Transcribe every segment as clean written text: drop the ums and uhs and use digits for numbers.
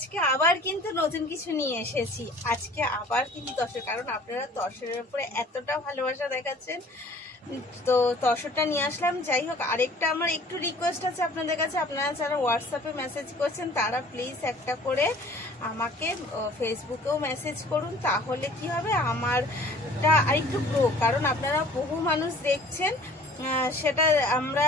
আজকে আবার কিন্তু নতুন কিছু নিয়ে এসেছি। আজকে আবার কিন্তু তসর, কারণ আপনারা তসরের উপরে এতটা ভালোবাসা দেখাচ্ছেন, তো তসরটা নিয়ে আসলাম। যাই হোক, আরেকটা আমার একটু রিকোয়েস্ট আছে আপনাদের কাছে, আপনারা যারা হোয়াটসঅ্যাপে মেসেজ করছেন তারা প্লিজ একটা করে আমাকে ফেসবুকেও মেসেজ করুন, তাহলে কি হবে আমারটা আরেকটু গ্রো। কারণ আপনারা বহু মানুষ দেখছেন, সেটা আমরা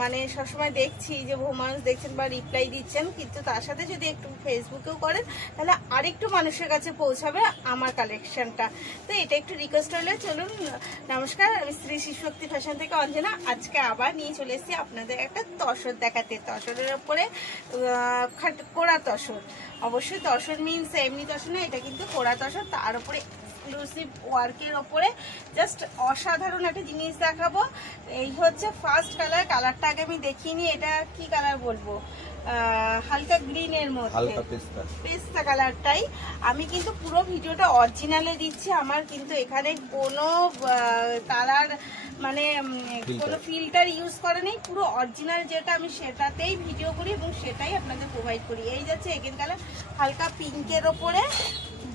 মানে সবসময় দেখছি যে বহু মানুষ দেখছেন বা রিপ্লাই দিচ্ছেন, কিন্তু তার সাথে যদি একটু ফেসবুকেও করেন তাহলে আরেকটু মানুষের কাছে পৌঁছাবে আমার কালেকশনটা। তো এটা একটু রিকোয়েস্ট হলে চলুন। নমস্কার, আমি শ্রী শিশুশক্তি ফ্যাশন থেকে অঞ্জনা। আজকে আবার নিয়ে চলে এসেছি আপনাদের একটা তসর দেখাতে। তসরের ওপরে কোড়া তসর, অবশ্যই তসর মিনস এমনি তসর না, এটা কিন্তু কোড়া তসর, তার উপরে এক্সক্লুসিভ ওয়ার্কের ওপরে জাস্ট অসাধারণ একটা জিনিস দেখাবো। এই হচ্ছে ফার্স্ট কালার। কালারটা আগে আমি দেখিয়ে নিই, এটা কি কালার বলবো, হালকা গ্রিনের মধ্যে পেস্তা কালারটাই। আমি কিন্তু পুরো ভিডিওটা অরিজিনালে দিচ্ছি, আমার কিন্তু এখানে কোনো কালার মানে কোনো ফিল্টার ইউজ করে নেই, পুরো অরিজিনাল যেটা আমি সেটাতেই ভিডিও করি এবং সেটাই আপনাদের প্রোভাইড করি। এই যাচ্ছে এগেন কালার হালকা পিঙ্কের ওপরে,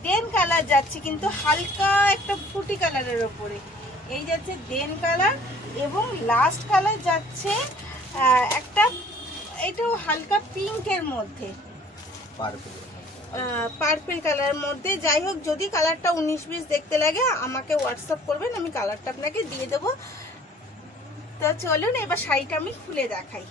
দেন কালার যাচ্ছে কিন্তু হালকা একটা ফুটি কালারের ওপরে, এই যাচ্ছে দেন কালার, এবং লাস্ট কালার যাচ্ছে একটা এটাও হালকা পিঙ্কের মধ্যে, পার্পল কালারের মধ্যে। যাই হোক, যদি কালারটা 19-20 দেখতে লাগে আমাকে হোয়াটসঅ্যাপ করবেন, আমি কালারটা আপনাকে দিয়ে দেবো। তো চলুন এবার শাড়িটা আমি খুলে দেখাই।